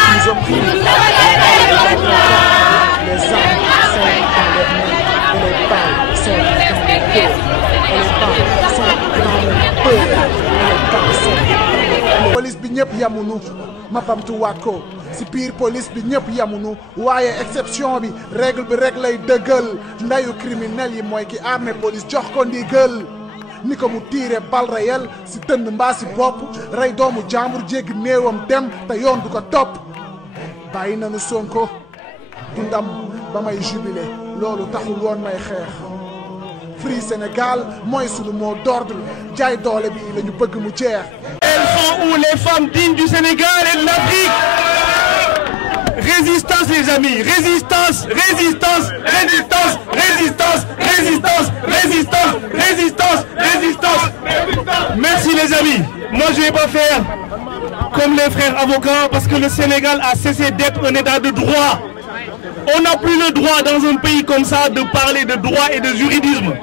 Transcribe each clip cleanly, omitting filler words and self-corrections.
qui nous oppriment. Les armes sont dans leurs mains et les balles sont dans leur dos. Et les balles sont dans leur dos. Et les balles sont dans leur dos. Police bi ñëpp yamunu ma bamtuwaat ko si biir police bi ñëpp yamunu waaye exception bi règle lay dëggal ndayu criminel yi mooy ki armée police jox ko ndigal ni ko mu tiire bal réel si dënn mbaa si bopp rey doomu jàmbur jéggi néewam dem te yoon du ko topp bàyyi nañu Sonko du ndam ba may jubilé loolu taxul woon may xeex Free Sénégal mooy sunu mot d'ordre jaay doole bi la ñu bëgg mu jeex. Elles sont où les femmes dignes du Sénégal et de l'Afrique? Résistance les amis, résistance, résistance, résistance, résistance, résistance, résistance, résistance, résistance. Merci les amis. Moi je ne vais pas faire comme les frères avocats parce que le Sénégal a cessé d'être un état de droit. On n'a plus le droit dans un pays comme ça de parler de droit et de juridisme.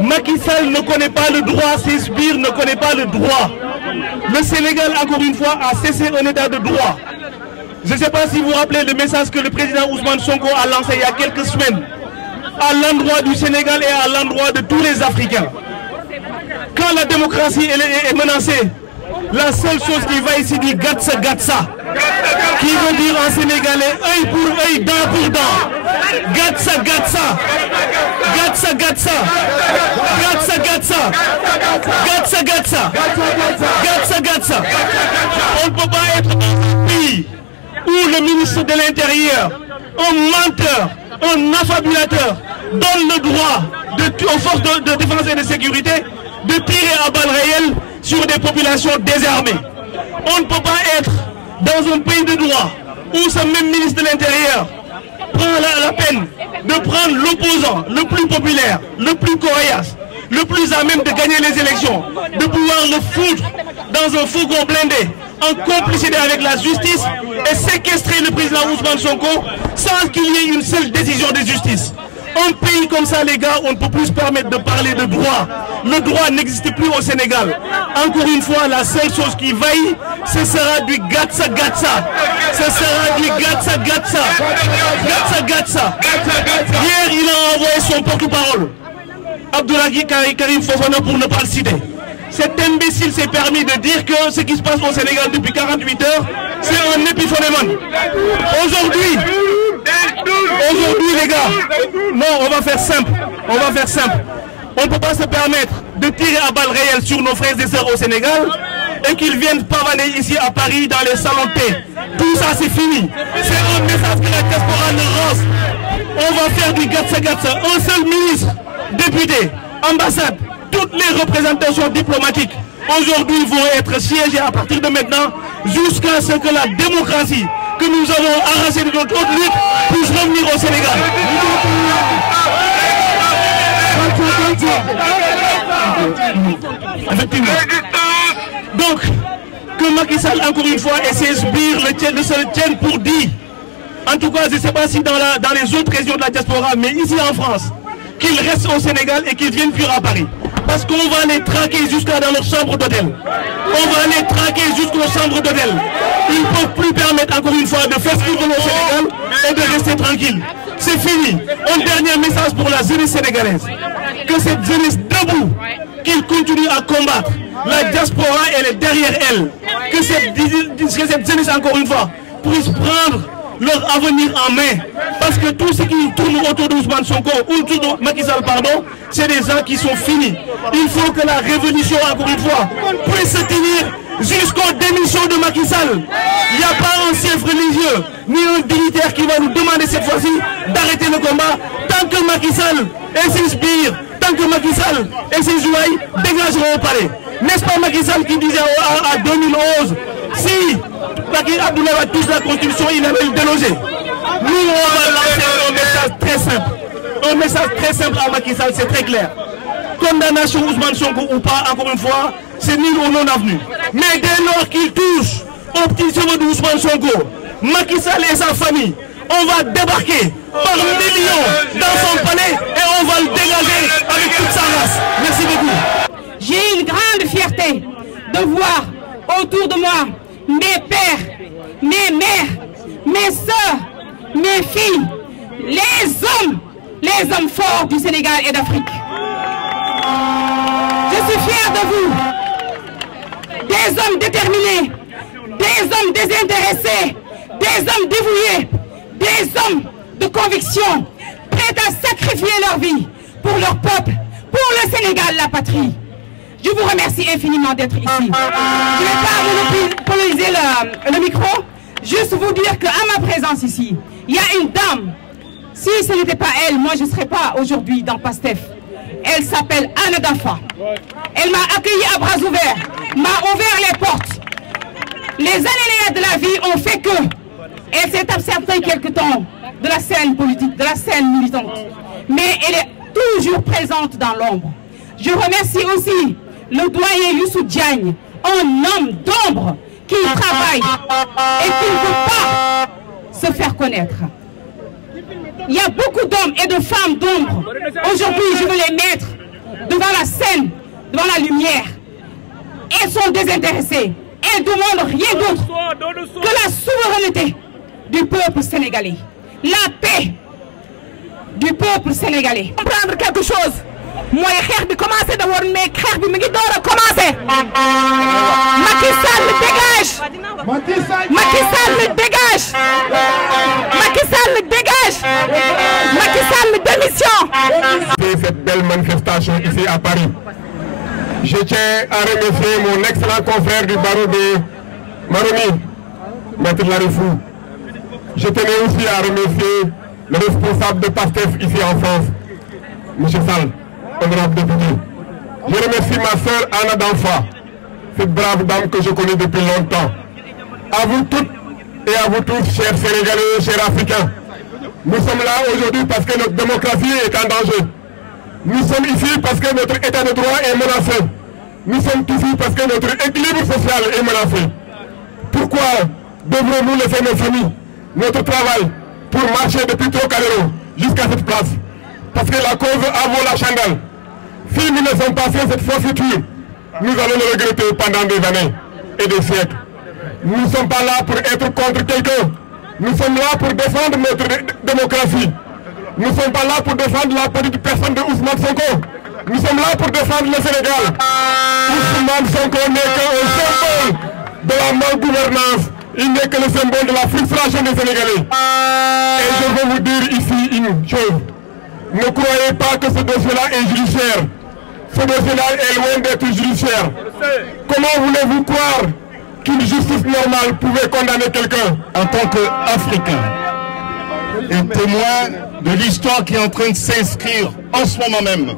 Macky Sall ne connaît pas le droit, ses sbires ne connaît pas le droit. Le Sénégal, encore une fois, a cessé un état de droit. Je ne sais pas si vous vous rappelez le message que le président Ousmane Sonko a lancé il y a quelques semaines à l'endroit du Sénégal et à l'endroit de tous les Africains. Quand la démocratie est menacée, la seule chose qui va ici dire gatsa gatsa, qui veut dire en sénégalais œil pour œil, dent pour dent. Gatsa gatsa, gatsa gatsa, gatsa gatsa, gatsa gatsa, gatsa gatsa. On ne peut pas être dans un pays où le ministre de l'Intérieur, un menteur, un affabulateur, donne le droit aux forces de défense et de sécurité de tirer à balles réelles sur des populations désarmées. On ne peut pas être dans un pays de droit où ce même ministre de l'Intérieur prend la peine de prendre l'opposant le plus populaire, le plus coriace, le plus à même de gagner les élections, de pouvoir le foutre dans un fourgon blindé en complicité avec la justice et séquestrer le président Ousmane Sonko sans qu'il y ait une seule décision de justice. Un pays comme ça, les gars, on ne peut plus se permettre de parler de droit. Le droit n'existe plus au Sénégal. Encore une fois, la seule chose qui vaille, ce sera du gatsa gatsa. Ce sera du gatsa gatsa. Gatsa gatsa. Hier, il a envoyé son porte-parole, Abdoulaye Karim Fofana, pour ne pas le citer. Cet imbécile s'est permis de dire que ce qui se passe au Sénégal depuis 48 heures, c'est un épiphénomène. Aujourd'hui, les gars, non, on va faire simple. On va faire simple. On ne peut pas se permettre de tirer à balles réelles sur nos frères et sœurs au Sénégal et qu'ils viennent pavaner ici à Paris dans les salons de thé. Tout ça, c'est fini. C'est un message que la diaspora ne rance. On va faire du gatsa gatsa. Un seul ministre, député, ambassade, toutes les représentations diplomatiques aujourd'hui vont être siégées à partir de maintenant jusqu'à ce que la démocratie que nous avons arrachée de notre haute lutte puisse revenir au Sénégal. Effectivement. Donc, que Macky Sall, encore une fois, et ses sbires ne se tiennent pour dit. En tout cas, je ne sais pas si dans les autres régions de la diaspora, mais ici en France, qu'ils restent au Sénégal et qu'ils viennent fuir à Paris. Parce qu'on va les traquer jusqu'à dans leur chambre d'hôtel. On va les traquer jusqu'aux chambres d'hôtel. Ils ne peuvent plus permettre, encore une fois, de faire ce qu'ils veulent au Sénégal et de rester tranquille. C'est fini. Un dernier message pour la jeunesse sénégalaise. Que cette jeunesse debout, qu'ils continuent à combattre. La diaspora, elle est derrière elle. Que cette jeunesse, encore une fois, puisse prendre leur avenir en main. Parce que tout ce qui tourne autour d'Ousmane Sonko, ou autour de Macky Sall, pardon, c'est des gens qui sont finis. Il faut que la révolution, encore une fois, puisse se tenir jusqu'aux démissions de Macky Sall. Il n'y a pas un chef religieux, ni un dignitaire qui va nous demander cette fois-ci d'arrêter le combat tant que Macky Sall et ses sbires, tant que Macky Sall et ses jouailles dégageront au palais. N'est-ce pas Macky Sall qui disait en 2011, si Macky Abdoulaye va toucher la Constitution, il avait le délogé. Nous, on va lancer un message très simple. Un message très simple à Macky Sall, c'est très clair. Condamnation Ousmane Sonko ou pas, encore une fois, c'est nul ou non avenu. Mais dès lors qu'il touche au petit cheveu d'Ousmane Sonko, Macky Sall et sa famille, on va débarquer par millions dans son palais et on va le dégager avec toute sa race. Merci beaucoup. J'ai une grande fierté de voir autour de moi mes pères, mes mères, mes soeurs, mes filles, les hommes forts du Sénégal et d'Afrique. Je suis fière de vous, des hommes déterminés, des hommes désintéressés, des hommes dévoués, des hommes de conviction, prêts à sacrifier leur vie pour leur peuple, pour le Sénégal, la patrie. Je vous remercie infiniment d'être ici. Je ne vais pas monopoliser le micro, juste vous dire qu'à ma présence ici, il y a une dame. Si ce n'était pas elle, moi je ne serais pas aujourd'hui dans PASTEF. Elle s'appelle Anna Dafa. Elle m'a accueilli à bras ouverts, m'a ouvert les portes. Les aléas de la vie ont fait que elle s'est absentée quelque temps de la scène politique, de la scène militante. Mais elle est toujours présente dans l'ombre. Je remercie aussi le doyen Youssou Diagne, un homme d'ombre qui travaille et qui ne veut pas se faire connaître. Il y a beaucoup d'hommes et de femmes d'ombre. Aujourd'hui, je veux les mettre devant la scène, devant la lumière. Elles sont désintéressées. Elles ne demandent rien d'autre que la souveraineté du peuple sénégalais. La paix du peuple sénégalais. Comprendre quelque chose. Moi, je commencé à voir, mais je vais commencer. Macky Sall dégage. Macky Sall dégage. Macky Sall dégage. Macky Sall démission. Cette belle manifestation ici à Paris. Je tiens à remercier mon excellent confrère du barreau de Maroni, Maître Larifou. Je tenais aussi à remercier le responsable de PASTEF ici en France, M. Sall, honorable député. Je remercie ma soeur Anna Dafa, cette brave dame que je connais depuis longtemps. À vous toutes et à vous tous, chers Sénégalais, chers Africains. Nous sommes là aujourd'hui parce que notre démocratie est en danger. Nous sommes ici parce que notre état de droit est menacé. Nous sommes ici parce que notre équilibre social est menacé. Pourquoi devrons-nous laisser nos familles, notre travail, pour marcher depuis Trocadéro jusqu'à cette place? Parce que la cause a vaut la chandelle. Si nous ne sommes pas sur cette forfaiture, nous allons le regretter pendant des années et des siècles. Nous ne sommes pas là pour être contre quelqu'un. Nous sommes là pour défendre notre démocratie. Nous ne sommes pas là pour défendre la petite personne de Ousmane Sonko. Nous sommes là pour défendre le Sénégal. Ousmane Sonko n'est qu'un symbole de la malgouvernance. Il n'est que le symbole de la frustration des Sénégalais. Et je veux vous dire ici une chose. Ne croyez pas que ce dossier-là est judiciaire. Ce dossier-là est loin d'être judiciaire. Comment voulez-vous croire qu'une justice normale pouvait condamner quelqu'un? En tant qu'Africain et témoin de l'histoire qui est en train de s'inscrire en ce moment même.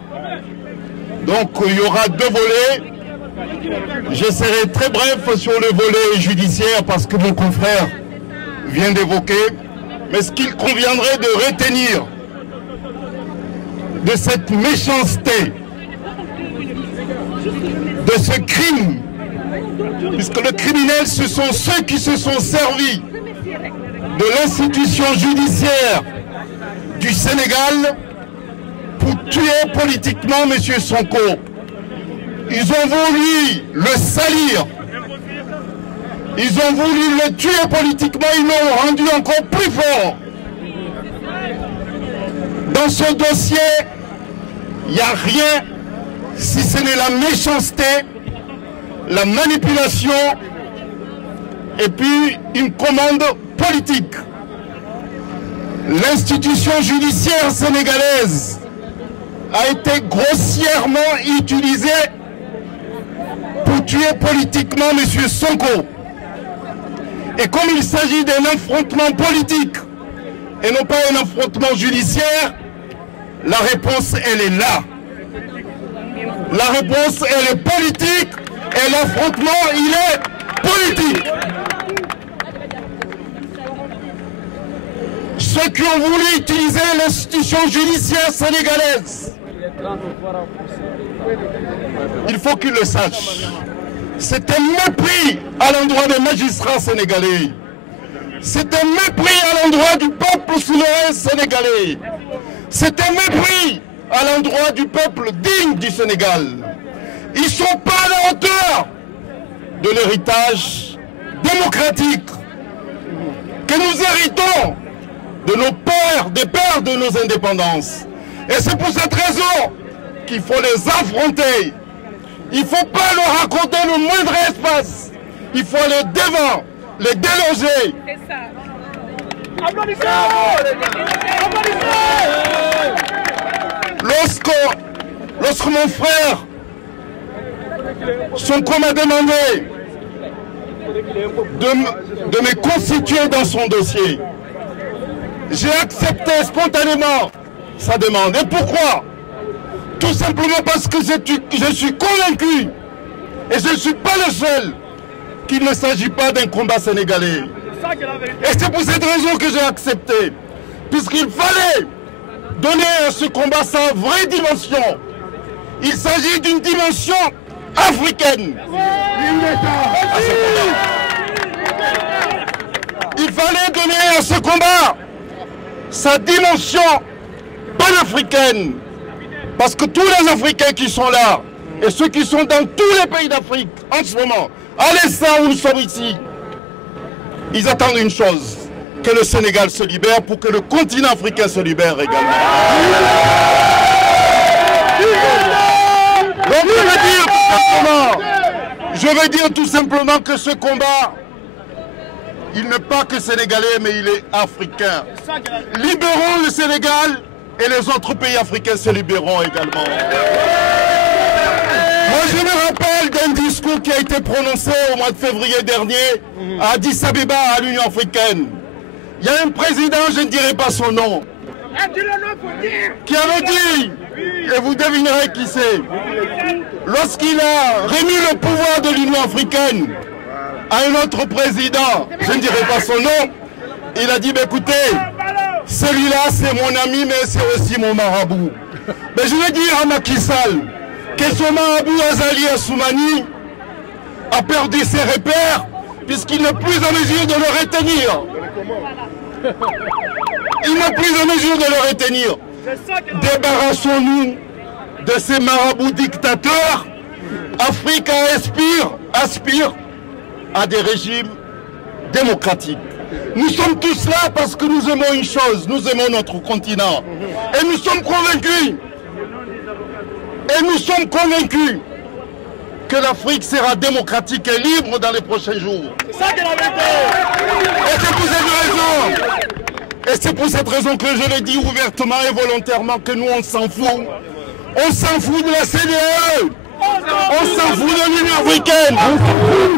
Donc il y aura deux volets. Je serai très bref sur le volet judiciaire parce que mon confrère vient d'évoquer. Mais ce qu'il conviendrait de retenir de cette méchanceté, de ce crime, puisque le criminel, ce sont ceux qui se sont servis de l'institution judiciaire du Sénégal pour tuer politiquement M. Sonko. Ils ont voulu le salir. Ils ont voulu le tuer politiquement. Ils l'ont rendu encore plus fort. Dans ce dossier, il n'y a rien si ce n'est la méchanceté, la manipulation et puis une commande politique. L'institution judiciaire sénégalaise a été grossièrement utilisée pour tuer politiquement M. Sonko. Et comme il s'agit d'un affrontement politique et non pas un affrontement judiciaire, la réponse, elle est là. La réponse, elle est politique et l'affrontement, il est politique. Ceux qui ont voulu utiliser l'institution judiciaire sénégalaise, il faut qu'ils le sachent. C'est un mépris à l'endroit des magistrats sénégalais. C'est un mépris à l'endroit du peuple souverain sénégalais. C'est un mépris à l'endroit du peuple digne du Sénégal. Ils ne sont pas à la hauteur de l'héritage démocratique que nous héritons de nos pères, des pères de nos indépendances. Et c'est pour cette raison qu'il faut les affronter. Il ne faut pas leur raconter le moindre espace. Il faut aller devant, les déloger. Lorsque mon frère, Sonko m'a demandé de me constituer dans son dossier, j'ai accepté spontanément sa demande. Et pourquoi? Tout simplement parce que je suis convaincu, et je ne suis pas le seul, qu'il ne s'agit pas d'un combat sénégalais. Et c'est pour cette raison que j'ai accepté, puisqu'il fallait donner à ce combat sa vraie dimension. Il s'agit d'une dimension africaine. Il fallait donner à ce combat sa dimension panafricaine. Parce que tous les Africains qui sont là, et ceux qui sont dans tous les pays d'Afrique en ce moment, à l'instant où nous sommes ici, ils attendent une chose, que le Sénégal se libère pour que le continent africain se libère également. Donc je veux dire tout simplement que ce combat, il n'est pas que sénégalais, mais il est africain. Libérons le Sénégal et les autres pays africains se libéreront également. Moi, je me rappelle d'un discours qui a été prononcé au mois de février dernier à Addis Abeba, à l'Union africaine. Il y a un président, je ne dirai pas son nom, qui avait dit, et vous devinerez qui c'est, lorsqu'il a remis le pouvoir de l'Union africaine à un autre président, je ne dirai pas son nom, il a dit, écoutez, celui-là c'est mon ami, mais c'est aussi mon marabout. Mais je vais dire à Macky Sall que son marabout Azali Assoumani a perdu ses repères puisqu'il n'est plus en mesure de le retenir. Il n'est plus en mesure de le retenir. Débarrassons-nous de ces marabouts dictateurs. Afrique aspire à des régimes démocratiques. Nous sommes tous là parce que nous aimons une chose, nous aimons notre continent. Et nous sommes convaincus que l'Afrique sera démocratique et libre dans les prochains jours. C'est ça qui est la vérité. Et c'est pour cette raison que je l'ai dit ouvertement et volontairement que nous on s'en fout. On s'en fout de la CDAE. On s'en fout de l'Union africaine.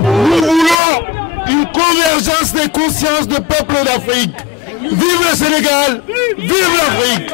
Nous voulons une convergence des consciences des peuples d'Afrique. Vive le Sénégal, vive l'Afrique.